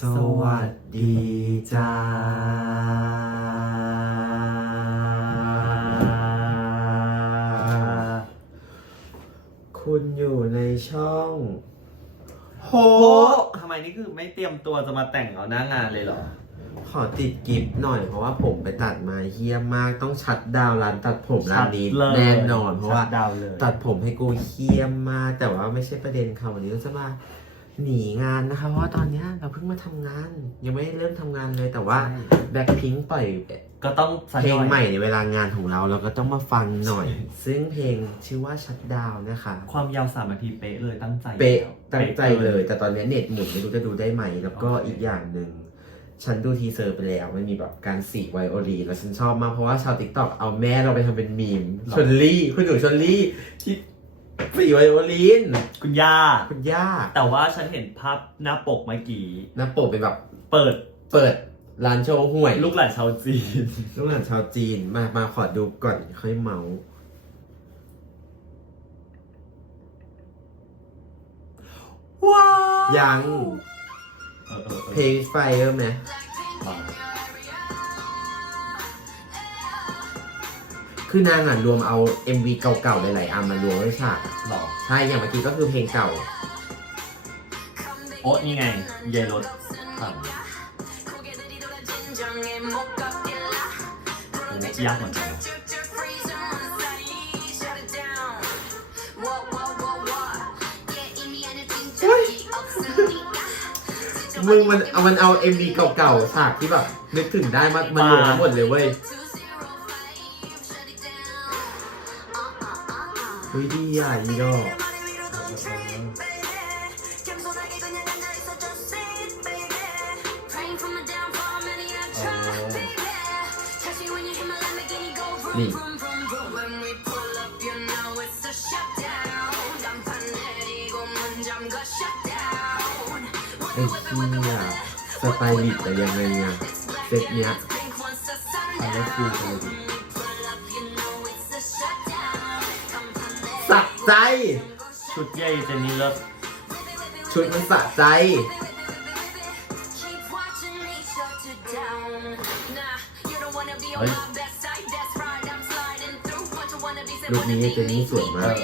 สวัสดีจ้าคุณอยู่ในช่อง โหทำไมนี่คือไม่เตรียมตัวจะมาแต่งเอาหน้างานเลยเหรอ ขอติดกิฟต์หน่อยเพราะว่าผมไปตัดมาเฮี้ยมากต้องชัดดาวน์ร้านตัดผมร้านนี้ชัดเลยแน่นอนเพราะว่าชัดดาวน์เลย ตัดผมให้กูเฮี้ยมมาก แต่ว่าไม่ใช่ประเด็นค่ะวันนี้เราจะมา หนีงานนะคะ เพราะว่าตอนเนี้ยเราเพิ่งมาทำงาน ยังไม่ได้เริ่มทำงานเลยแต่ว่าแบ็คพิงปล่อยก็ต้องสักเพลงน่อยใหม่ในเวลางานของเราเราก็ต้องมาฟังหน่อย ซึ่งเพลงชื่อว่าชัดดาวนะคะ ความยาวสามนาทีเป๊ะเลยตั้งใจเป๊ะแล้วตั้งใจเลยป๊ะแต่ตอนนี้เน็ตหมุนไม่รู้จะดูได้ไหม แล้วก็โอเคอีกอย่างหนึ่ง ฉันดูทีเซอร์ไปแล้ว มันมีแบบการสีไวโอลีนแล้วฉันชอบมาก เพราะว่าชาวติ๊กต็อกเอาแม่เราไปทำเป็นมีมชนลี่ คุณหนูชนลี่ที่ สีไวโอลีนคุณย่า คุณย่าแต่ว่าฉันเห็นภาพหน้าปกเมื่อกี้ หน้าปกเป็นแบบ เปิดเปิดร้านโชว์หวย ลูกหลานชาวจีน ลูกหลานชาวจีนมามาขอดูก่อนค่อยเมาส์ว้าวยัง เออเออเออเพลงไฟเออร์ไหมมา คือนางอะรวมเอา MV เก่าๆหลายๆอันมารวมไว้ฉากหรอใช่อย่างเมื่อกี้ก็คือเพลงเก่า โอ้นี่ไงเยายรถครับโอ้ยากเหมือนกันนะมึงมันเอามันเอา MV เก่าๆฉากที่แบบนึกถึงได้มามารวมทั้งหมดเลยเว้ย ฮ้ยดีอะอีดอกนี่ไอ้ที่อะสไตลิสต์แต่ยังไงอะเซตเนี้ยอันนี้คืออะไร ใจ ชุดใหญ่เจนนี่เลิศชุดมันสะใจเฮ้ยลูกนี้เจนนี่สวยมาก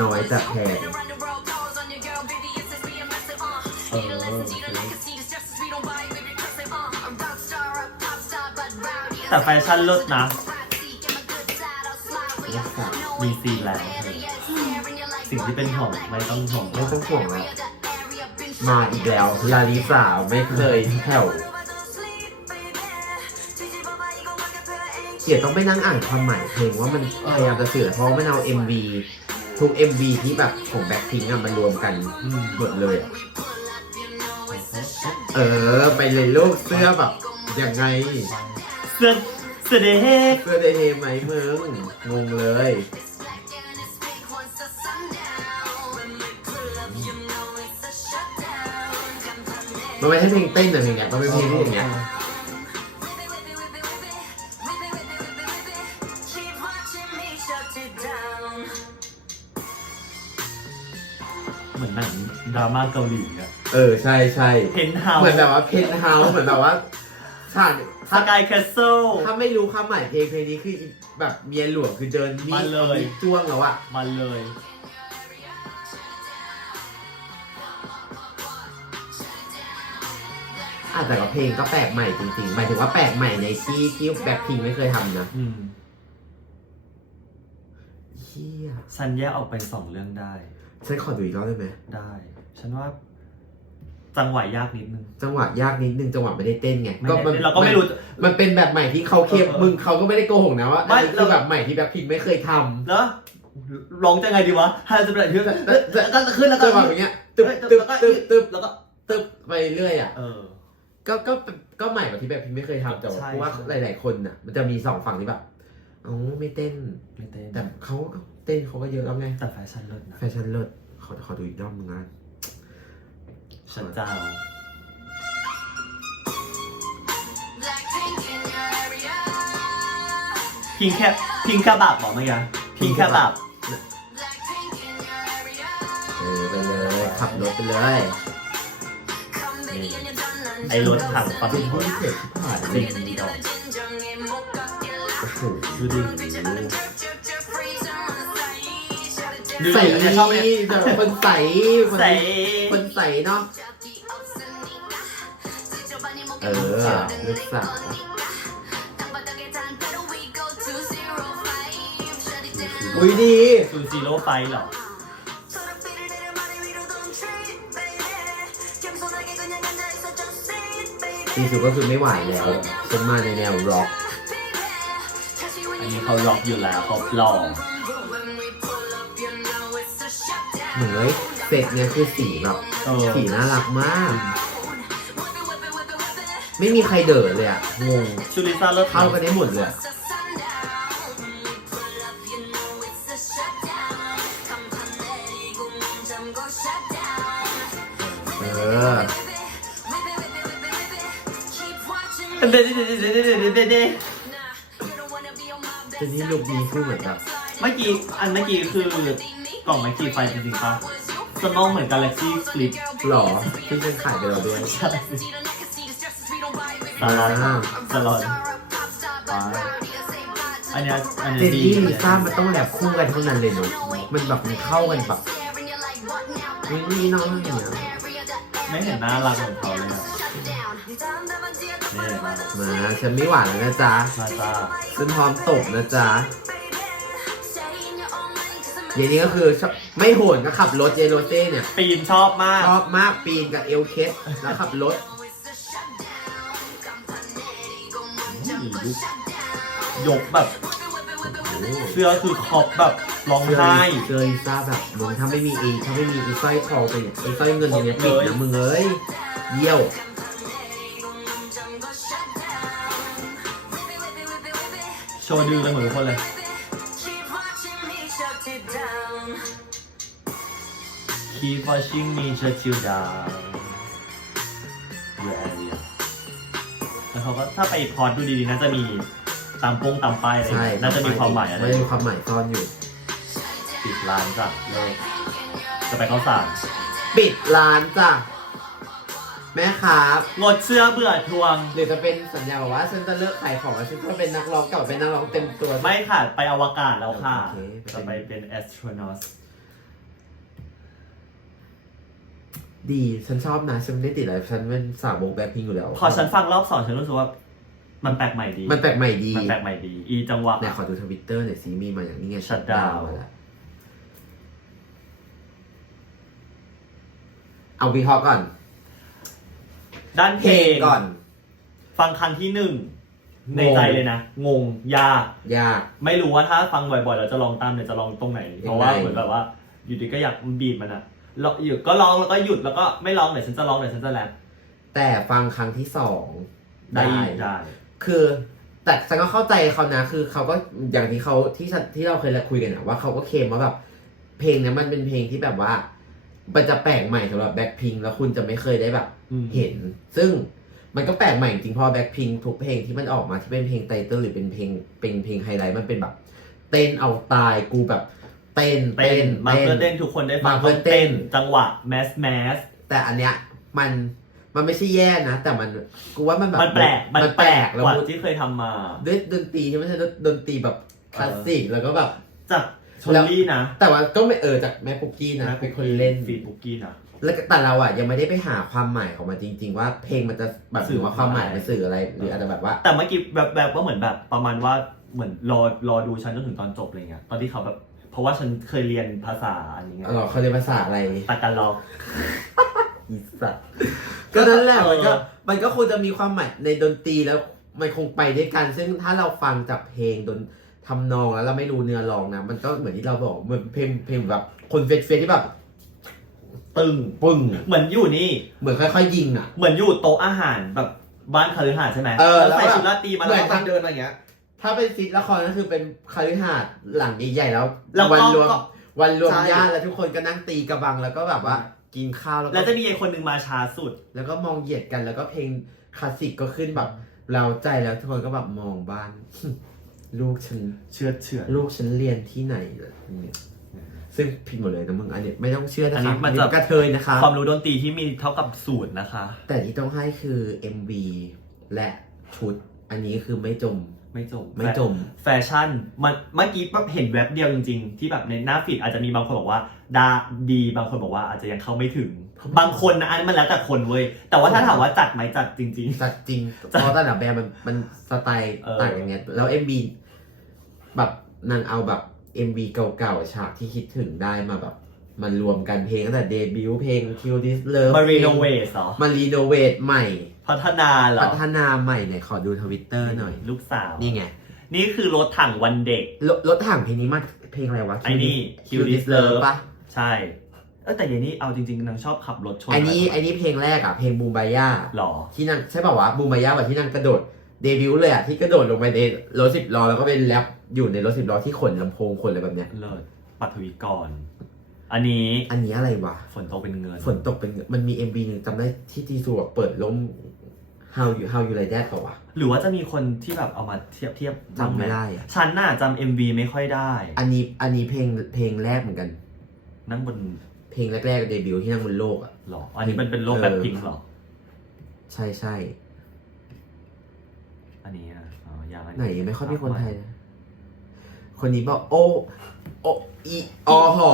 น้อยแต่แพงเออแต่แฟชั่นเลิศนะรักษามีซีนแล้วเธอ สิ่งที่เป็นห่วงไม่ต้องห่วงไม่ต้องห่วงแล้วมาอีกแล้วลาลิสาไม่เคยแผ่วเกียรติต้องไปนั่งอ่านความหมายเพลงว่ามันพยายามจะสื่อเพราะว่ามันเอา MV ทุก MV ที่แบบของแบ็คพิงอะมันรวมกันอืมหมดเลยอะเออ ไปเลยลูกเสื้อแบบยังไง เสื้อเสื้อเด็กเสื้อได้เฮไหมมึงงงเลย มันไม่ใช่เพลงเต้นนะเพลงเนี้ยมันเป็นเพลงที่อย่างเงี้ยเหมือนหนังดราม่าเกาหลีอะเออใช่ใช่เพนเฮาเหมือนแบบว่าเพนเฮาส์เหมือนแบบว่าฉากสกายแคสเซิลถ้าไม่รู้ความหมายเพลงเพลงนี้คือแบบเมียหลวงคือเดินมีมาดเลยมีดจ้วงแล้วอะมันเลย อะแต่ก็เพลงก็แปลกใหม่จริงๆหมายถึงว่าแปลกใหม่ในที่ที่แบ็คพิงไม่เคยทำนะอืมเฮียฉันแยกออกเป็นสองเรื่องได้ ฉันขอดูอีกรอบได้ไหมได้ ฉันว่า จังหวะยากนิดนึง จังหวะยากนิดนึงจังหวะไม่ได้เต้นไงไม่ได้มันเราก็ไม่รู้ มันเป็นแบบใหม่ที่เขาเคมเออเออมึงเขาก็ไม่ได้โกหกนะว่าไม่อันนี้คือเราแบบใหม่ที่แบ็คพิงไม่เคยทำแล้วร้องจะไงดีวะให้จะเป็นอะไรที่แล้วก็ขึ้นแล้วก็จังหวะอย่างเงี้ยตึ๊บเฮ้ยตึ๊บแล้วก็ตึ๊บตึ๊บแล้วก็ตึ๊บไปเรื่อยอะ เออ ก็ก็ก็ใหม่กว่าที่แบ็คพิงไม่เคยทำแต่ว่าใช่เพราะว่าใช่ หลาย ๆ คนน่ะ มันจะมีสองฝั่งที่แบบเอ้าไม่เต้น ไม่เต้นแต่เขาเต้นเขาก็เยอะแล้วไงแต่แฟชั่นเลิศนะแฟชั่นเลิศขอขอดูอีกรอบนึงนะฉันเจ้าพิงแค่พิงแค่บับบอกเมื่อกี้พิงแค่บับเออไปเลย ขับรถไปเลยนี่ ไอ้รถถังปั๊มเป็นคนที่เผ็ดที่ผ่านจริงดอกโอ้โหดูดิใส่เนี่ยชอบไหมแบบคนใสคนใส่คนใสเนาะเออลูกสาวอุ้ยดีซูซีโร่ไฟเหรอ ดีสุดก็คือไม่ไหวแล้วฉันมาในแนวร็อก อันนี้เขาล็อกอยู่แล้วเขาหล่อเหมือนเลยเสร็จเนี่ยคือสีแบบเออ สีน่ารักมาก ไม่มีใครเดินเลยอะงงชูริซ่าเลิศเข้ากันได้หมดเลยอะเออ เด็ดเด็ดเด็ดเด็ดเด็ดเด็ดเด็ดทีนี้ลูกดีคือเหมือนแบบ เมื่อกี้อันเมื่อกี้คือกล่องไมค์คีไฟจริงๆปะสมองเหมือนกาแล็กซี่ฟลิปหล่อที่ฉันขายไปแล้วด้วยตลอดตลอดอันเนี้ยอันเจเนี้ยนดีนี่ลิซ่ามันต้องแบบคู่กันเท่านั้นเลยเนาะมันแบบมันเข้ากันแบบนี่นี่น้องอย่างเงี้ยไม่เห็นน่ารักเหมือนเขาเลยอะ นี่มามาฉันไม่หวานแล้วนะจ๊ะมาจ้าฉันพร้อมตบนะจ๊ะเย็นนี้ก็คือชอบไม่โหนก็ขับรถเยโรเซ่เนี่ยปีนชอบมาก ชอบมากปีนกับเอลเคสแล้วขับรถยกแบบ เสื้อคือขอบแบบร้องเสื้อไห้เสื้อลิซ่าแบบมึงถ้าไม่มีเอถ้าไม่มีอีสร้อยทองไปเนี่ยไอสร้อยเงินตรงเนี้ยปิดนะมึงเอ้ยเยี่ยว ว์ดื้อกันเหมือนทุกคนเลย Keep watching me shut you down your area แล้วเขาก็ถ้าไปพอดดูดีๆน่าจะมีตามปงตามป้ายอะไรอย่างใช่เงี้ยน่าจะมีความหมายอะไรไม่มีความหมายซ่อนอยู่ ปิดร้านจ้ะเลยจะไปเข้าสารปิดร้านจ้ะ แม่ครับงดเสื้อเบื่อทวง หรือจะเป็นสัญญาบอกว่าฉันจะเลิกขายของแล้วฉันจะเป็นนักร้องกลับมาเป็นนักร้องเต็มตัว ไม่ค่ะ ไปอวกาศแล้วค่ะ โอเค จะไปเป็นแอสโทรนอตดีฉันชอบนะฉันไม่ได้ติดอะไรฉันเป็นสาวกแบ็คพิงอยู่แล้วพอฉันฟังรอบสองฉันรู้สึกว่า มันแปลกใหม่ดีมันแปลกใหม่ดีมันแปลกใหม่ดี อีจังหวะ ไหนขอดูทวิตเตอร์หน่อยสิมีมาอย่างนี้ไง Shutdown มาแล้วเอาวิเคราะห์ก่อน ด้านเพเพลลงงก่อน ฟังครั้งที่หนึ่งงงในใจเลยนะ งง ยาก ยาก ไม่รู้ว่าถ้าฟังบ่อยๆ เราจะลองตามเนี่ยจะลองตรงไหน เพราะว่ายังไง เหมือนแบบว่า อยู่ดีก็อยากบีบมันอะเราหยุดก็ร้องแล้วก็หยุดแล้วก็ไม่ร้องเดี๋ยวฉันจะร้องเดี๋ยวฉันจะแรปแต่ฟังครั้งที่สองได้ได้ คือ แต่ฉันก็เข้าใจเขานะ คือเขาก็อย่างที่เขาที่ฉันที่เราเคยคุยกันอะว่าเขาก็เคลมว่าแบบเพลงเนี้ยมันเป็นเพลงที่แบบว่า มันจะแปลกใหม่สำหรับแบ็คพิงแล้วคุณจะไม่เคยได้แบบอืมเห็น ซึ่งมันก็แปลกใหม่จริงเพอแบ็คพิงทุกเพลงที่มันออกมาที่เป็นเพลงไตเติ้ลหรือเป็นเพลงเป็นเพลงไฮไลท์มันเป็นแบบ เต้นเอาตายกูแบบเต้นเต้นมาเพื่อเต้นทุกคนได้ฟังมาเพื่อเต้น จังหวะแมสแมสแต่อันเนี้ยมันมันไม่ใช่แย่นะ แต่มันกูว่ามันแบบมันแปลกมันแปลกแล้วกว่าที่เคยทำมา ด้วยดนตรีที่ไม่ใช่ดนตรีแบบคลาสสิกแล้วก็แบบจาก ชลลี่นะแต่ว่าก็ไม่เออจากแม่ปุกกี้นะเป็นคนเล่นฟีดบุกกี้นะแล้วก็แต่เราอะยังไม่ได้ไปหาความหมายของมันจริง ๆ ว่าเพลงมันจะแบบสื่สื่ออว่าความหมายอะไรมันสื่ออะไรหรืออาจจะแบบว่า แต่เมื่อกี้แบบแบบว่าเหมือนแบบประมาณว่าเหมือนรอรอดูฉันจนถึงตอนจบอะไรเงี้ยตอนที่เขาแบบเพราะว่าฉันเคยเรียนภาษาอันนี้ไงเออเขาเรียนภาษาอะไรตะกันล็อกอีสัตว์ก็นั่นแหละเออมันก็มันก็คงจะมีความหมายในดนตรีแล้วมันคงไปด้วยกัน ซึ่งถ้าเราฟังจากเพลงดน ทำนองแล้วเราไม่รู้เนื้อร้องนะมันก็เหมือนที่เราบอกเหมือนเพลงเพลงแบบคนเฟสเฟสที่แบบตึงปึ้งเหมือนอยู่นี่ เหมือนค่อยๆยิงอะ เหมือนอยู่โต๊ะอาหารแบบบ้านคาลือหาสน์ใช่ไหมเออแล้วใส่แล้วแบบชุดราตรีมาเหมืแล้อวนก็เดินมาอย่างเงี้ย ถ้าเป็นซิทละครก็คือเป็นคาริหาดหลังใหญ่ๆแล้วแล้วก็วันรวมก็วันรวมใช่ ญาติแล้วทุกคนก็นั่งตีกระบังแล้วก็แบบว่ากินข้าวแล้วก็ แล้วจะมีไอ้คนหนึ่งมาช้าสุด แล้วก็มองเหยียดกันแล้วก็เพลงคลาสสิกก็ขึ้นแบบเราใจแล้วทุกคนก็แบบมองบ้าน ลูกฉันเชื่อดเฉือนลูกฉันเรียนที่ไหนล่ะเนี่ยซึ่งผิดหมดเลยนะมึงอันนี้ไม่ต้องเชื่ออันะนนี้คะมันอัจะกระเทยนะคะ ความรู้ดนตรีที่มีเท่ากับศูนย์นะคะ แต่ที่ต้องให้คือ MV และชุด อันนี้คือไม่จมไม่จมไม่จม แฟชั่นมันเมื่อกี้ปั๊บเห็นแว็บเดียวจริงๆ ที่แบบในหน้าฟีดอาจจะมีบางคนบอกว่าดาดีบางคนบอกว่าอาจจะยังเข้าไม่ถึง บางคนนะอันนมันแล้วแต่คนเว้ยแต่ว่าถ้าถามว่าจัดไหมจัดจริง จัดจริงเพราะแต่ละแบรนด์มันมันสไตล์เออ ต่างกันไงแล้ว MV แบบนางเอาแบบ MV เก่าๆฉากที่คิดถึงได้มาแบบ มันรวมกันเพลงตั้งแต่เดบิวต์เพลง Kill This ๆ Love มารีโนเวทเหรอ มารีโนเวทใหม่ พัฒนาเหรอ พัฒนาใหม่หน่อยขอดูทวิตเตอร์หน่อย ลูกสาว นี่ไง นี่คือรถถังวันเด็ก รถรถถังเพลงนี้มาเพลงอะไรวะ ไอ้นี่ Kill Kill This This Love Love ปะใช่ เออแต่เดี๋ยวนี้เอาจริงๆนางชอบขับรถชนไอ้นี้ะไรไอ้นี้เพลงแรกอะเพลงบูมบายาหรอ ที่นางใช่ป่าวะบูมบายาแบบที่นางกระโดดเดบิวต์เลยอะที่กระโดดลงไปในรถสิบล้อแล้วก็เป็นแรป อยู่ในรถสิบล้อที่ขนลำโพงขนอะไรแบบเนี้ย เลิศปัทวีกร อันนี้อันนี้อะไรวะ ฝนตกเป็นเงิน ฝนตกเป็นมันมี MV หนึ่งจำได้ที่ทีสูแบบเปิดล้ม How you How you like that เปล่าวะ หรือว่าจะมีคนที่แบบเอามาเทียบเทียบจำไม่ได้อะฉันน่ะจำ MV ไม่ค่อยได้ อันนี้อันนี้เพลงเพลงแรกเหมือนกัน นั่งบนเพลงแรกๆเดบิวต์ที่นั่งบนโลกอะหรอ อันนี้มันเป็นโลกเออแบบพิงหรอ ใช่ใช่ อันนี้อะอ๋ออย่างอันไหนนี้ไม่ค่อยมีคนไทยนะ คนนี้บอกโอโออีอหอ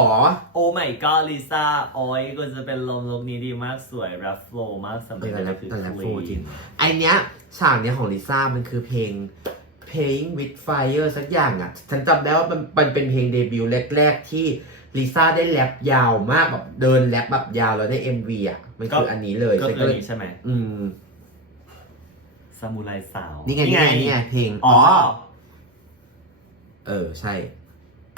โอ้ my god ลิซ่าโอ้ยก็จะเป็นลมลุกนี้ดีมากสวยแรปโฟล์มากสำหรับเออแต่แรปคือแต่แรปคโฟลีจริงไอเนี้ยฉากเนี้ยของลิซ่ามันคือเพลง Playing with Fire สักอย่างอะ ฉันจำได้ว่ามันมันเป็นเพลงเดบิวต์แรก ๆ ที่ลิซ่าได้แรปยาวมากแบบเดินแรปแบบยาวแล้วได้ MV อะ มันคืออันนี้เลยก็ฉันคือก็อัเลนยนี้ใช่ไหมอืมซามูไรสาว นี่ไงนี่ไงนี่ไงเพลง อ๋อ เออใช่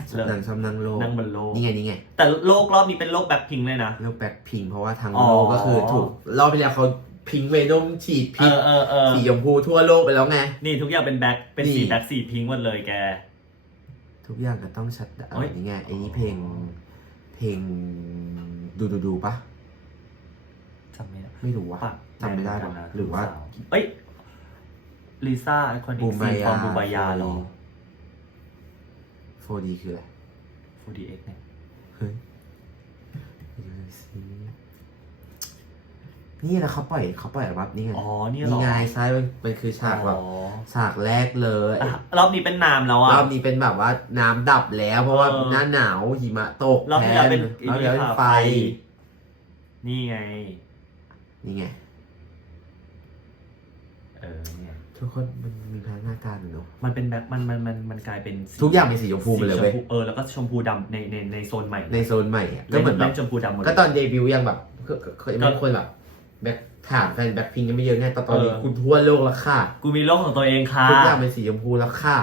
เลิศนางชอบนั่งโลกนั่งบนโลก นี่ไงนี่ไง แต่โลกรอบนี้เป็นโลกแบบพิงเลยนะ โลกแบ็คพิงเพราะว่าทั้งอ๋อโลกก็คือถูกรอบไปแล้วเขาพิงเวนมฉีดเอพิงอเออเออสีชมพูทั่วโลกไปแล้วไง นี่ทุกอย่างเป็นแบ็คเป็นนี่สีแบ็คสีพิงหมดเลยแก ทุกอย่างก็ต้องชัดดาวเฮ้ยน์นี่ไงไอ้นี่เพลง เพลงดูดูดูปะจำไม่ได้ไม่รู้วะปะจำไม่ได้แนปะนกันนะหรือว่า เอ้ยลิซ่าไอคอนิกบูมซีบายาฟอร์มบูบายาเหรอ 4D คืออะไร 4DX เนี่ยเฮ้ยดูสินี่แหละเขาปล่อยเขาปล่อยอัลบั้มนี่ไงอ๋อเนี่ยเหรนี่อไงใช่มันมันคือฉากแบบอ๋อฉากแรกเลยอะรอบนี้เป็นนามแล้วรอะ อบนี้เป็นแบบว่าน้ำดับแล้ว เพราะว่าเออ หน้าหนาวหิมะตกรอบที่แล้วเป็นรอบที่แล้วเป็นอินไฟไฟ นี่ไง นี่ไง เออเนี่ย ทุกคนมันมีพัฒนาการอยู่เนอะมันเป็นแบ็คมันมันมันมันกลายเป็นสีทุกอย่างเป็นสีชมพูหมดเลยเว้ยสีชมพูเออแล้วก็ชมพูดำในในในโซนใหม่ในโซนใหม่อะก็เหมือนแบล่บ ชมพูดำหมดเลย ก็ตอนเดบิวต์ยังแบบก็ก็ก็ยังก็ไม่คนแบบแบ็คถามแฟนแบ็คพิงยังไม่เยอะไงแต่ตอนนี้เออ คุณทั่วโลกแล้วค่ะกูมีโลกของตัวเองค่ะทุกอย่างเป็นสีชมพูแล้วค่ะ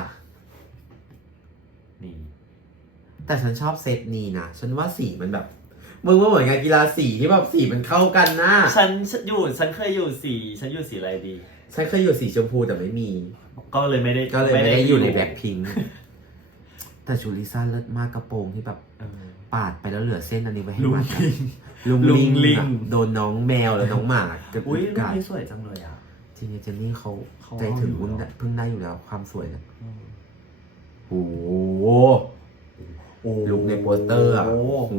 นี่ แต่ฉันชอบเซตนี้นะ ฉันว่าสีมันแบบ มึงว่าเหมือนงานกีฬาสีที่แบบสีมันเข้ากันนะ ฉันอยู่ฉันเคยอยู่สี ฉันอยู่สีอะไรดี ฉันเคยอยู่สีชมพูแต่ไม่มี ก็เลยไม่ได้ก็เลยไม่ได้อยู่ในแบ็คพิงแต่ชูลิซ่าเลิศมากกระโปรงที่แบบเออ ปาดไปแล้วเหลือเส้นอันนี้ไว้ให้ลุงมัดอะลิง ลุงลุงลิงลิงอะโดนน้องแมวแล้วน้องหมาเกือบอุ้ยรูปกัดนี้สวยจังเลยอะ จริงๆเจนนี่เขาเขาใจถึงเอาอยู่ เพิ่งเหรได้อเพิ่งได้อยู่แล้วความสวยเนี่ยอืมโอ้โหโอ้ลุกในโปสเตอร์อะโอ้โอ้โห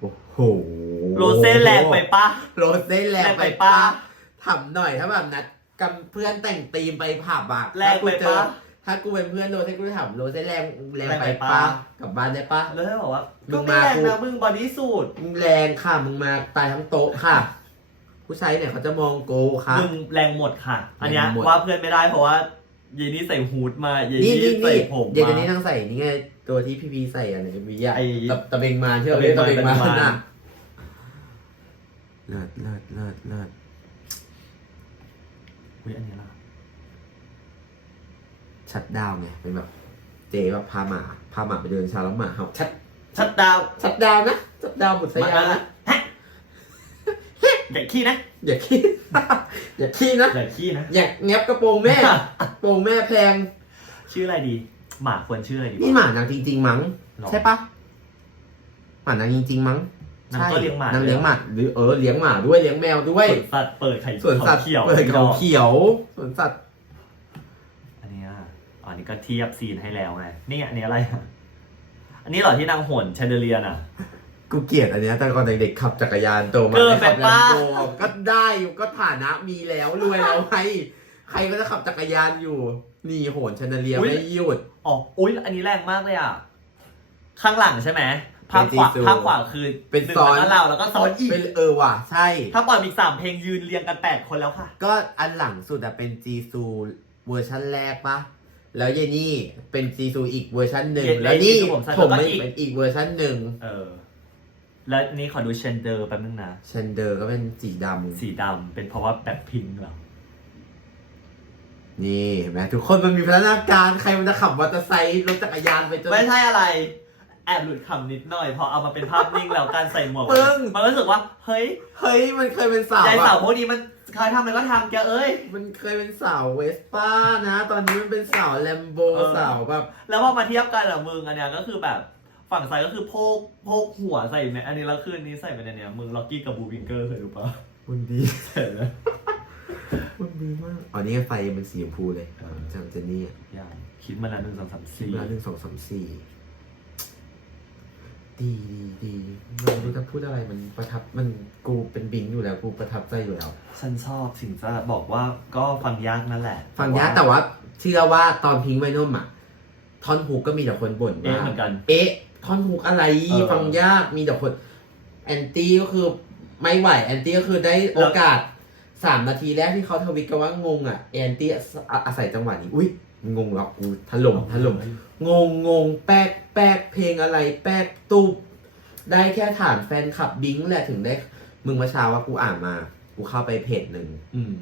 โอ้โหโรเซ่แรงไปปะ โรเซ่แรงไปแรงไปปะ ปะทำหน่อยถ้าแบบนัดกับเพื่อนแต่งตีมไปผับอะแรงไปปะถ้ากูเป็นเพื่อนโรเซ่กูจะถามโรเซ่แรงแรงแรงไปไปปะปะกลับบ้านได้ปะ แล้วให้บอกว่ามึก็งไม่มาแรงกู นะมึงบอดี้สูทมึงแรงค่ะมึงมาตายทั้งโต๊ะค่ะ ผู้ชายเนี่ยเขาจะมองโกค่ะ มึงแรงหมดค่ะ อันเนี้ยแรงหมด ว่าเพื่อนไม่ได้เพราะว่าเยนี่ใส่ฮูดมาเยนี่นี่นี่ใส่นี่ผมเดี๋ยวมา นี้นั่งใส่นี่ไงตัวที่พี่พีใส่อะในวีอะไอ้ตะตะเบงมาที่เราเรียกตะเบงมาตะเบงมาน่ะเลิศเลิศเลิศเลิศ อุ้ยอันนี้ล่ะชัดดาวน์ไงเป็นแบบเจแบบพาหมาพาหมาไปเดินเช้าแล้วหมาเห่าชัดชัดดาวน์ชัดดาวน์นะชัดดาวน์บุษยานะฮะอย่าขี้นะ อย่าขี้อย่าขี้นะอย่าขี้นะอย่าแงบกระโปรงแม่กระโปรงแม่แพง ชื่ออะไรดี หมาควรชื่ออะไรดีนี่หมานางจริง ๆ มั้งหรอใช่ปะหมานางจริง ๆ มั้ง นางก็เลี้ยงหมานางเลี้ยงหมาหรือเออเลี้ยงหมาด้วยเลี้ยงแมวด้วยสวนสัตว์เปิดไข่สวนสัตว์เขียวเปิดเขาเขียวสวนสัตว์อันเนี้ยอันนี้ก็เทียบซีนให้แล้วไงนี่อันนี้อะไรอะอันนี้เหรอที่นางโหนแชนเดเลียน่ะ กูเกลียดอันเนี้ยแต่ก่อนเด็กๆขับจักรยานโตมาเกินได้ขัไปปะแลมโบก็ได้อยู่ก็ฐานะมีแล้วรวยแล้วไงใครก็จะขับจักรยานอยู่นี่โหนชนเลียไม่หยุด อ๋ออุ้ยอันนี้แรงมากเลยอะ ข้างหลังใช่ไหม ภาพขวาเป็นจีซูภาพขวาคือเป็นหงซ้อนแล้วก็เราแล้วก็ซ้อนอีกเป็นเออว่ะใช่ ถ้าปล่อยมีอีกสามเพลงยืนเรียงกันแปดคนแล้วค่ะ ก็อันหลังสุดอะเป็นจีซูเวอร์ชันแรกปะแล้วเยนี่เป็นจีซูอีกเวอร์ชันหนึ่งเยนแล้วนี่จีซูผมสั้นผมแล้วก็ไม่อีกเป็นอีกเวอร์ชันหนึ่งเออ แล้วนี่ขอดูเชนเดอร์แป๊บนึงนะเชนเดอร์ก็เป็นสีดำสีดำเป็นเพราะว่าแบบพิงค์เหรอนี่เห็นไหมทุกคนมันมีพัฒนาการใครมันจะขับมอเตอร์ไซค์รถจักรยานไปจนไม่ใช่อะไร แอบหลุดคำนิดหน่อยพอเอามาเป็นภาพนิ่งแล้วการใส่หมวกมึงมันรู้สึกว่า เฮ้ยเฮ้ยมันเคยเป็นสาวยายสาวอะพวกนี้มันใครทำอะไรก็ทำแกเอ้ย มันเคยเป็นสาวเวสป้านะ ตอนนี้มันเป็นสาวแลมโบเออ สาวแบบแล้วพอมาเทียบกันอะมึงอันเนี้ยก็คือแบบฝั่งซ้ายก็คือโพกโพกหัวใส่แมอันนี้แล้วคืนนี้ใส่เป็นอันเนี้ยมึงล็อกกี้กับบูวิงเกอร์เคยดูปะมันดีเสร็จแล้ว มันดีมากอ๋อนี่ไงไฟมันสีชมพูเลยเออจังเจนนี่อะอย่างคิดมาแล้วหนึ่งสองสามสี่สี่มาหนึ่งสองสามสี่ ดีดีดีไม่รู้จะพูดอะไรมันประทับมันกูเป็นบิงอยู่แล้วกูประทับใจอยู่แล้ว ฉันชอบสิ่งจะบอกว่าก็ฟังยากนั่นแหละฟังยากแต่ว่าเชื่อว่าตอนพิงค์ไวโนมอะท่อนฮุกก็มีแต่คนบ่นเอ๊ะว่าเหมือนกัน เอ๊ะท่อนฮุกอะไรเออ ฟังยากมีแต่คนแอนตี้ก็คือไม่ไหวแอนตี้ก็คือได้โอกาส สามนาทีแรกที่เขาทวิตกันว่างงอะแอนตี้อาศัยจังหวะนี้ อุ้ยงงแล้วกูถล่มถล่มงงงงแป๊กแป๊กเพลงอะไร แป๊กตุ๊บได้แค่ฐานแฟนคลับบิงค์แหละถึงได้ มึงเมื่อเช้าว่ากูอ่านมา กูเข้าไปเพจหนึ่งอืม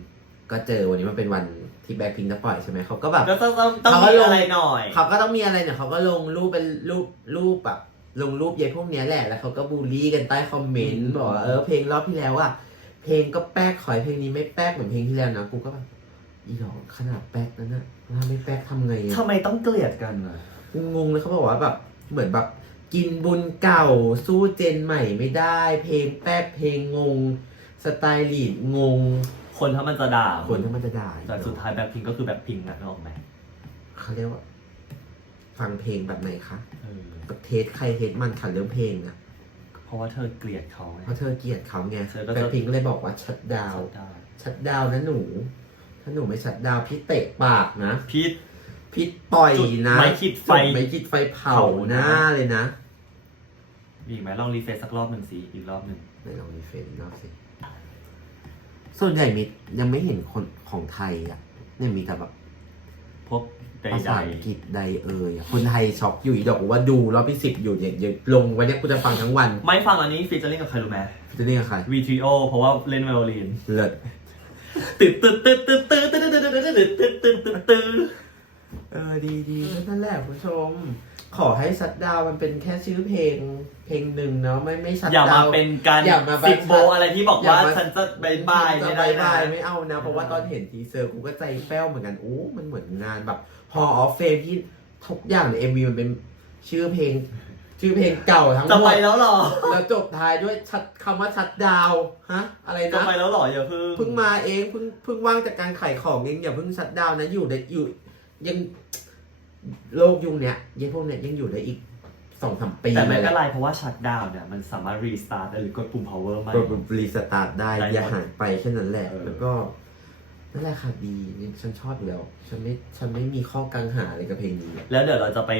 ก็เจอวันนี้มันเป็นวันที่แบ็คพิงค์จะปล่อยใช่ไหมเขาก็แบบก็ต้องต้องต้องเขาก็มีลงอะไรหน่อยเขาก็ต้องมีอะไรเนี่ยเขาก็ลงรูปเป็นรูปรูปแบบลงรูปยายพวกเนี้ยแหละแล้วเขาก็บูลลี่กันใต้คอมเมนต์บอกว่าเออเพลงรอบที่แล้วอะ เพลงก็แป๊กขอยเพลงนี้ไม่แป๊กเหมือนเพลงที่แล้วนะกูก็แบบอีดอกขนาดแป๊กนั่นนะถ้าไม่แป๊กทำไงอะทำไมต้องเกลียดกันอะกูงงเลยเขาบอกว่าแบบเหมือนแบบกินบุญเก่าสู้เจนใหม่ไม่ได้ เพลงแป๊กเพลงงง สไตล์ลีดงง คนถ้ามันจะด่าคนถ้ามันจะด่าแต่สุดท้ายแบบพิงก็คือแบบพิงนะนึกออกไหมเขาเรียกว่า ฟังเพลงแบบไหนคะเออแบบเทสใครเทสมันขันเรื่องเพลงอะเพ ราะว่าเธอเกลียดเขาไง เพราะเธอเกลียดเขาไงเธอก็จะ แต่พิงค์เลยบอกว่าชัดดาวน์ได้ ชัดดาวน์นะหนู ถ้าหนูไม่ชัดดาวน์พี่เตะปากนะ พีท พี่ต่อยจุดนะไม้ขีดไฟจุไม่คิดไฟเผาเผาหน้าเลยนะมีอีกไหมลองรีเฟซสักรอบหนึ่งสิอีกรอบหนึ่งไหนลองรีเฟรนอีกรอบสิ ส่วนใหญ่มียังไม่เห็นคนของไทยอะเนี่ยมีแต่แบบพวก ใดภาษาอังกฤษใดเอ่ยอะคนไทยช็อกอยู่อีดอกว่าดูรอบที่สิบอยู่เนี่ยเดี๋ยวลงวันเนี้ยกูจะฟังทั้งวันๆไม่ฟังอันนี้ฟีเจอริ่งกับใครรู้ไหม จะนี่กับใคร VTO เพราะว่าเล่นไวโอลินเลิศตึ๊ดตึ๊ดตึ๊ดตึ๊ดตึ๊ดตึ๊ดตึ๊ดตึ๊ดตึ๊ดตึ๊ดตึ๊ดตึ๊ดตึ๊ดเออดีดีนั่นแหละคุณผู้ชม ขอให้ชัดดาวน์มันเป็นแค่ชื่อเพลงเพลงหนึ่งเนาะไม่ไม่ชัดอย่าดามาวน์เป็นการอย่ามาสิบโบอะไรที่บอกว่าอย่ามา ฉันจะบายบายจะไม่ได้บายนะ บายไม่เอานะ เพราะว่าตอนเห็นทีเซอร์กูก็ใจแป้วเหมือนกันโอ้มันเหมือนงานแบบพอออฟเฟมที่ทุกอย่างในเอ็มวีมันเป็นชื่อเพลง ชื่อเพลงเก่าทั้งหจะมไปดแล้วเหรอ แล้วจบท้ายด้วยชัดคำว่าชัดดาวน์ฮะ อะไรจะนะ ไปแล้วเหรออย่าเพิ่ง เพิ่งมาเองเพิ่งเพิ่งว่างจากการขายของเองอย่าเพิ่งชัดดาวน์นะอยู่ได้อยู่ ยัง โลกยุคเนี้ยยังพวกเนี้ยยังอยู่ได้อีกสองสามปีแต่ไม่แหเป็นละไรเพราะว่าชัดดาวน์เนี่ยมันสามารถรีสตาร์ทได้หรือกดปุ่ม power ใหม่กดรีสตาร์ทได้ได้หมดอย่าหายไปแค่นั้นแหละ เออ แล้วก็นั่นแหละค่ะดีนี่ฉันชอบอยู่แล้ว ฉันไม่ฉันไม่มีข้อกังหาอะไรกับเพลงนี้ แล้วเดี๋ยวเราจะไป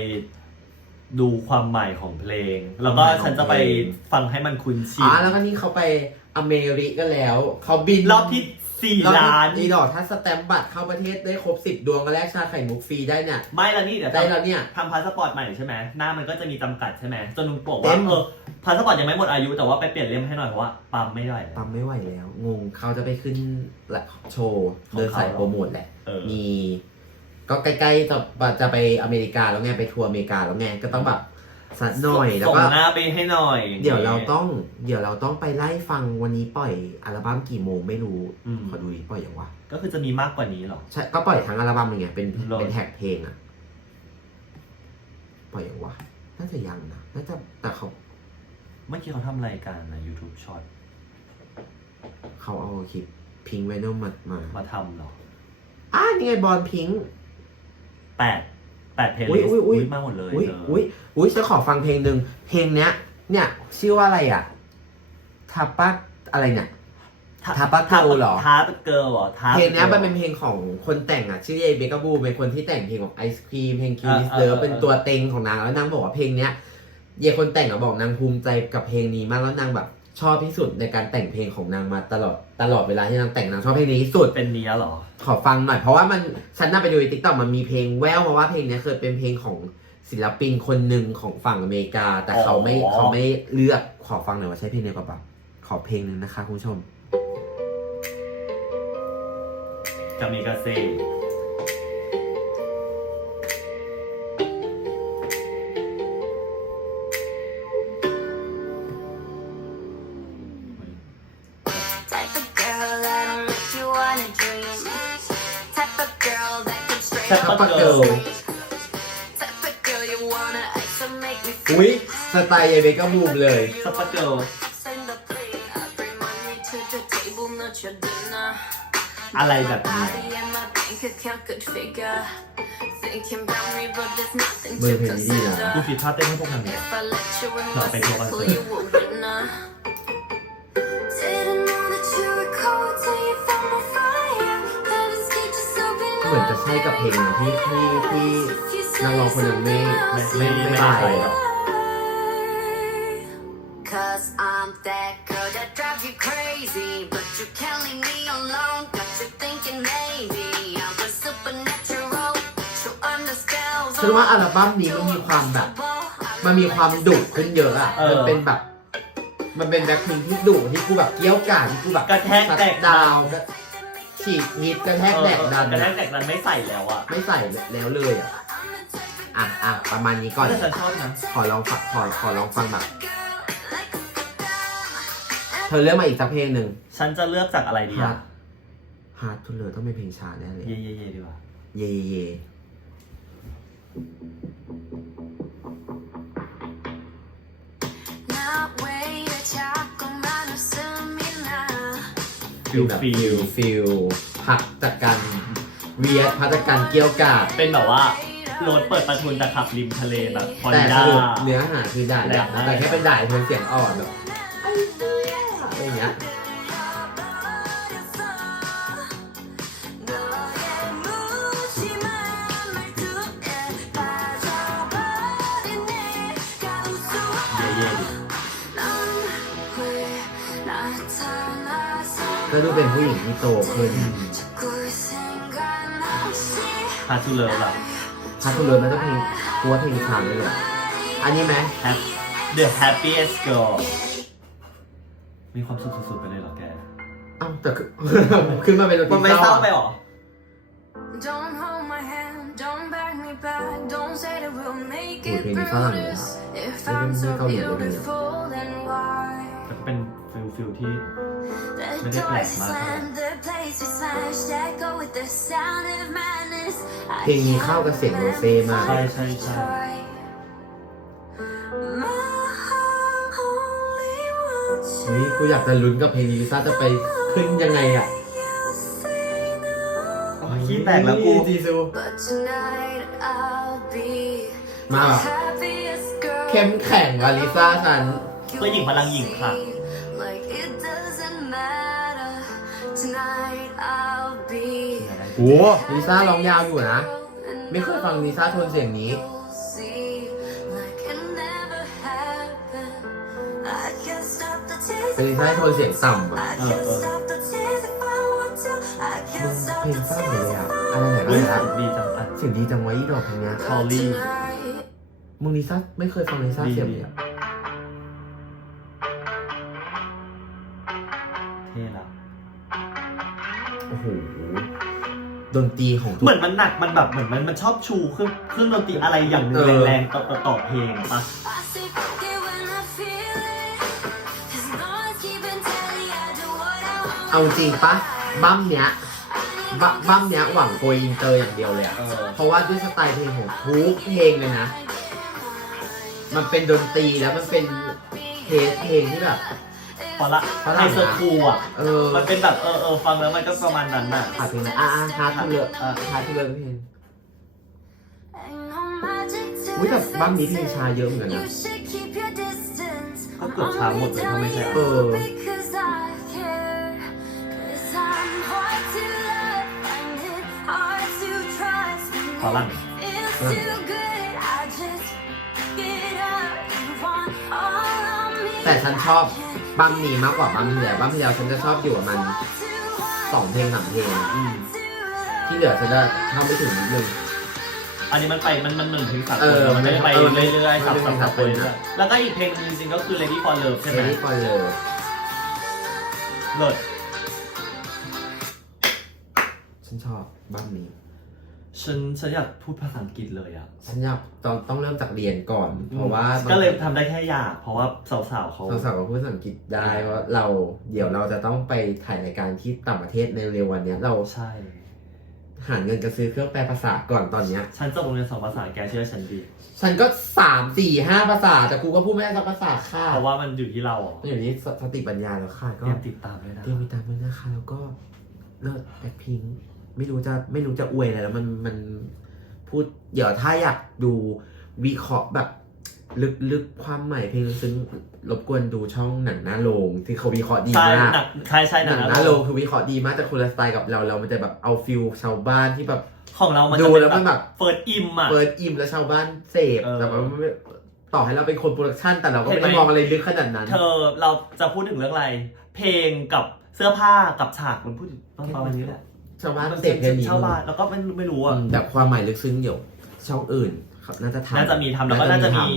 ดูความใหม่ของเพลง แล้วก็ความใหม่ของฉันจะไปเพลง ฟังให้มันคุ้นชิอ๋อนแล้วก็นี่เขาไปอเมริกาแล้ว เขาบินรอบที่ สี่รอบที่ล้าน อีดอกถ้าสแตมป์บัตรเข้าประเทศได้ครบสิบดวงก็แลกชาไข่มุกฟรีได้เนี่ย ไม่แล้วนี่เดี๋ยวได้แล้วเนี่ยทำพาสปอร์ตใหม่ใช่ไหมหน้ามันก็จะมีจำกัดใช่ไหมจนนุงบอกเต็ว่ามเออพาสปอร์ตยังไม่หมดอายุแต่ว่าไปเปลี่ยนเล่มให้หน่อยเพราะว่าปั๊มไม่ได้ปั๊มไม่ไหวแล้ว งงเขาจะไปขึ้นละโชว์ของเขา เดินสายโปรโมทแหละ เออมี ก็ใกล้ๆจะจะไปอเมริกาแล้วไงไปทัวร์อเมริกาแล้วไงก็ต้องแบบ สักหน่อยแล้วส่งก็ หน้าไปให้หน่อยเดี๋ยวเราต้อง เดี๋ยวเราต้องไปไล่ฟังวันนี้ปล่อยอัลบั้มกี่โมงไม่รู้ อืมขอดูดิปล่อยอย่างวะก็คือจะมีมากกว่านี้หรอ ใช่ก็ปล่อยทั้งอัลบั้มเลยไงเป็นโหลด เป็นแท็กเพลงอะปล่อยอย่างวะน่าจะยังนะน่าจะแต่เขาเมื่อกี้เขาทำรายการนะ YouTube Short เขาเอาคลิปพิงไวโนมามามาทำเหรออ่านี่ไงบอลพิง แปด แปดเพลงอุ๊ยอุ๊ยอุ๊ย มาหมดเลยอุ้ยเธออุ้ยอุ้ยจะขอฟังเพลงหนึ่งเพลงเนี้ย เนี่ย ชื่อว่าอะไรอะทาปักอะไรเนี่ยทาปะเกิลเหรอทาปะเกิลเหรอทาปะเพลงเนี้ยมันเป็นกิลเพลงของคนแต่งอะ ชื่อเอเบกาบูเป็นคนที่แต่งเพลงของไอศครีมเพลงคิวอ่าลิสอ่าเลิฟอ่าเป็นตัวเต็งของนางแล้วนางบอกว่าเพลงเนี้ยเยคนแต่งอะบอกนางภูมิใจกับเพลงนี้มากแล้วนางแบบ ชอบที่สุดในการแต่งเพลงของนางมาตลอดตลอดเวลาที่นางแต่งนางชอบเพลงนี้ที่สุด เป็นเนี้ยเหรอ ขอฟังหน่อยเพราะว่ามันฉันน่าไปดูในทิกตอกมันมีเพลงแววมาว่าเพลงเนี้ยเคยเป็นเพลงของศิลปินคนหนึ่งของฝั่งอเมริกา แต่เขาไม่อ๋อ เขาไม่เลือกขอฟังหน่อยว่าใช่เพลงเดียวกับแบบขอเพลงหนึ่งนะคะคุณผู้ชม กามิกาเซ่ ซ่บ up ปะเกิล Type of girl you wanna ice and make me อุ้ยสไตล์เอเบกาบูมเลยแซ่บปะเกิล Send the plate. I bring money to the table, not your dinner. อะไรแบบนี้ Body and my bank account could figure. Thinking about me, but there's nothing Mười to phẩy gì à? consider. กูคิดท่าเต้นให้พวกนางเนี่ย If I let you in No, my thank you, circle, Arthur. มือนจะใช่กับเพลงที่ที่ที่นักร้องคนนั้นไม่ไม่ไม่ไม่ไม่ไม่ไปใช่หรอก Cause I'm that girl that drives you crazy. But you can't leave me alone. Got you thinking maybe I'm a supernatural. So understand. ฉันว่าอัลบั้มนี้มันมีความแบบ มันมีความดุขึ้นเยอะอะ เออมันเป็นแบบ มันเป็นแบ็คพิงที่ดุที่กูแบบเกี้ยวกราดที่กูแบบกระแทกแตกดาวน์ก็ ฉีกฮิตกระแทกแดกดันกระแทอะกแตกดันไม่ใส่แล้วอะ ไม่ใส่แล้วเลยอะ อะอะประมาณนี้ก่อนแต่ฉันชอบนะ ขอลองฟังขอขอลองฟังแบบเธอเลือกมาอีกสักเพลงหนึ่ง ฉันจะเลือกจากอะไรดีฮาอะร์ดฮาร์ดทุเลอต้องเป็นเพลงช้าแน่เลย เย่เย่เย่ดีกว่า เย่เย่เย่ ฟิลแบบฟิฟิลลฟิลพักจากการเวียดพักจากการเกี้ยวกราดเป็นแบบว่ารถเปิดประทุนแต่ขับริมทะเลแบบฮอนแต่สด้ารุปเนื้อหาคือด่าด่าด่าแต่แค่เป็นด่าโทนเสียงอ่อนแบบ ก็ดูเป็นผู้หญิงที่โตขึ้นฮาทูเลอร์แบบพักทุเลอมันต้องเพลงกูว่าเพลงช้าเลยอะอันนี้ไหมแฮป The happiest girl มีความสุขสุดๆไปเลยเหรอแกเอ้าแต่คือ ขึ้นมาเป็นดนตมัรีนไม่เศร้าไปอะหรอ Don't hold my hand, don't back me back, don't say that we'll make โอ้ย it เพลงนี้ฝ through รั่งเลยอะ this. If ไม่ I'm ไม่ so เกาหลีเลยเนี่ย beautiful, then why? แล้วก็เป็นฟิลฟิลที่ The Mấy cái doors nhạc mà slam, the plates we smash, that go with the sound of madness. I เพลงนี้เข้ากับเสียงโรเซ่มาก ใช่ใช่ใช่ My heart only wants เฮ้ยกูอยากจะลุ้นกับเพลงนี้ลิซ่าจะไปขึ้นยังไงอะ you say no. โอ้ยขี้แตกแล้วกูจีซู But tonight I'll be มาแบบ the happiest girl. เข้มแข็งว่ะลิซ่าฉันเพื่อหญิงพลังหญิงค่ะ โอ้ลิซ่าร้องยาวอยู่นะ ไม่เคยฟังลิซ่าโทนเสียงนี้ You'll see, like it never happened. I can't stop the tears เป็นลิซ่าโทนเสียงต่ำอะ I can't stop the tears if I want to. I มึ can't ง stop เพลง the ฝรั่งเลย tears อะ if I อะไรไหนเฮ้ยอะไรนะดีจังอะเสียงดีจังไวะอีดอกเพลงเนี้ยชอลลี่ tonight. มึงลิซ่าไม่เคยฟังลิซ่าเสียงเลยอะ ดนตรีของทุเหกมือนมันหนักมันแบบเหมือนมันมันชอบชูเครื่องเครื่องดนตรีอะไรอย่างหนึงเออ แรงๆต่อต่อต่อเพลงปะ I say fuck it when I feel it. As long as keeping tally, I do what I want. เอาจริงปะบั้มเนี้ยบับั้มเนี้ยหวังโกยอินเตอร์อย่างเดียวเลยอะเออ เพราะว่าด้วยสไตล์เพลงของทุกเพลงเลยนะ มันเป็นดนตรีแล้วมันเป็นเทสเพลงที่แบบ พอละฝรั่ไฮงนะเซอร์คูลอะ เออมันเป็นแบบเออเออฟังแล้วมันก็ประมาณนั้นน่ะขาดเพลงอะไรอะอะฮาร์ดทูเลอร์ฮาร์ดทูเลอร์เพลง Ain't no อุ้ยแต่บ้านนี้เพลงช้าเยอะเหมือนกัน You นะ should keep your distance. ก็เกือบช้าหมดเลยถ้าไม่ใช่เออ Because I care. 'Cause I'm hard to love and it's hard to trust. ฝรั่ง Feels too good. I just get up and want all of me. แต่ฉันชอบ บ้านนี้มากกว่าบ้านที่แล้วบ้านที่แล้วฉันจะชอบอยู่ประมาณสองเพลงสามเพลงอืมที่เหลือฉันจะเข้าไม่ถึงนิดนึง อันนี้มันไปมันมันเหมือนเพลงสากเอลอมันไม่ได้ไปเออมันเรื่อยๆมัสันบเป็นสับเพลงสับไปสากลเรื่อยๆแล้วก็อีกเพลงหนึงจริงๆก็คือ Lady for Love ใช่ไหม Ready for Love เลิศฉันชอบบ้านนี้ ฉันฉันอยากพูดภาษาอังกฤษเลยอะฉันอยากต้องต้องเริ่มจากเรียนก่อน เพราะว่าก็เลยทำได้แค่อยาก เพราะว่าสาวๆเขาเราสาวกับพูดภาษาอังกฤษได้เพราะเราเดี๋ยวเราจะต้องไปถ่ายรายการที่ต่างประเทศในเร็ววันเนี้ยเราใช่ หาเงินจะซื้อเครื่องแปลภาษาก่อนตอนเนี้ย ฉันจบโรงเรียนสองภาษาแกเชื่อฉันดีฉันก็สามสี่ห้าภาษาแต่กูก็พูดไม่ได้สักภาษาค่ะเพราะว่ามันอยู่ที่เราอะมันอยู่ที่สติปัญญาแล้วค่ะเตก็รียมติดตามด้วยนะเตรียมติดตามด้วยนะคะแล้วก็เลิศแบ็คพิง ไม่รู้จะไม่รู้จะอวยอะไรแล้วมันมันพูดเดี๋ยวถ้าอยากดูวิเคราะห์แบบลึกๆความหมายเพลงซึ่งรบกวนดูช่องหนังหน้าโรงที่เขาวิเคราะห์ดีใช่มากหนักใช่ใช่หหนันังงนะหน้าโรงคือวิเคราะห์ดีมากแต่คนละสไตล์กับเราเรามันจะแบบเอาฟิลชาวบ้านที่แบบ ของเรามันดูจะเป็นแล้วมันแบแบบบ เฟิร์สอิมอะ เปิดอิ่มแล้วชาวบ้านเสพเออ แต่ว่ามันไม่ต่อให้เราเป็นคนโปรดักชันแต่เราก็เห็ไม่นไหมได้มองอะไรลึกขนาดนั้น เธอเราจะพูดถึงเรื่องอะไร เพลงกับเสื้อผ้ากับฉากมันพูดถึงประมาณนี้แหละ ชาวบ้านเสพเพลงนี้ชาวบ้านแล้วก็ไม่ไม่รู้อะอืมแบบความหมายลึกซึ้งเดี๋ยวช่องอื่นครับน่าจะทำน่าจะมีทำแล้วก็น่าจะมีท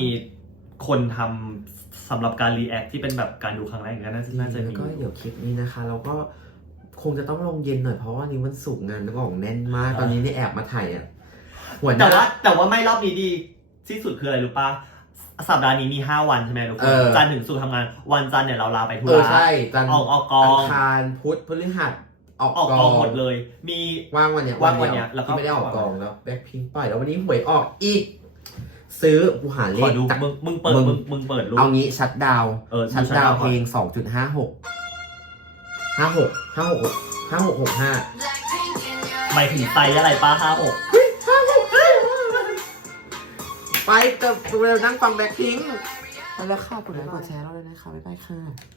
คนทำสำหรับการรีแอคที่เป็นแบบการดูครั้งแรกก็น่าจะำน่าจะแล้วมีก็เดี๋ยวคลิปนี้นะคะ เราก็คงจะต้องลงเย็นหน่อยเพราะว่านี้วันศุกร์งานน้องของแน่นมากตอนนี้นี่แอบมาถ่ายอะหัวหแต่น้าว่าแต่ว่าไม่รอบนี้ดีที่สุดคืออะไรรู้ปะสัปดาห์นี้มี 5 วันใช่ไหมทุกคเอนอจันทร์ถึงศุกร์ทำงาน วันจันทร์เนี่ยเราลาไปธุเออระใช่จันทร์ออกออกกองอังคารพุธพฤหัส ออกออกกกอองงหมดเลย มีว่างวันเนี้ยว่างวันเนี้ยแล้วก็ที่ไม่ได้ออกกองแล้วแบ็คพิงปล่อยแล้ววันนี้หวยออกอีก ซื้อกูหาเลขอขดูจากมึงมึงเปิดมึงมึงมึงเปิดรูปเอางี้ชัดดาวน์เออชัดดู shut ดาว down น์เพลงสองจุดห้าหกห้าหกห้าหกห้าหกหกห้า Blackpink in your หมายถึงไซส์อะไรป้าห้าหกไปแต่เร็วนั่งฟังแบ็คพิงไปแล้วค่ะกดไลค์กดแชร์เราเลยนะคะบ๊ายบายค่ะ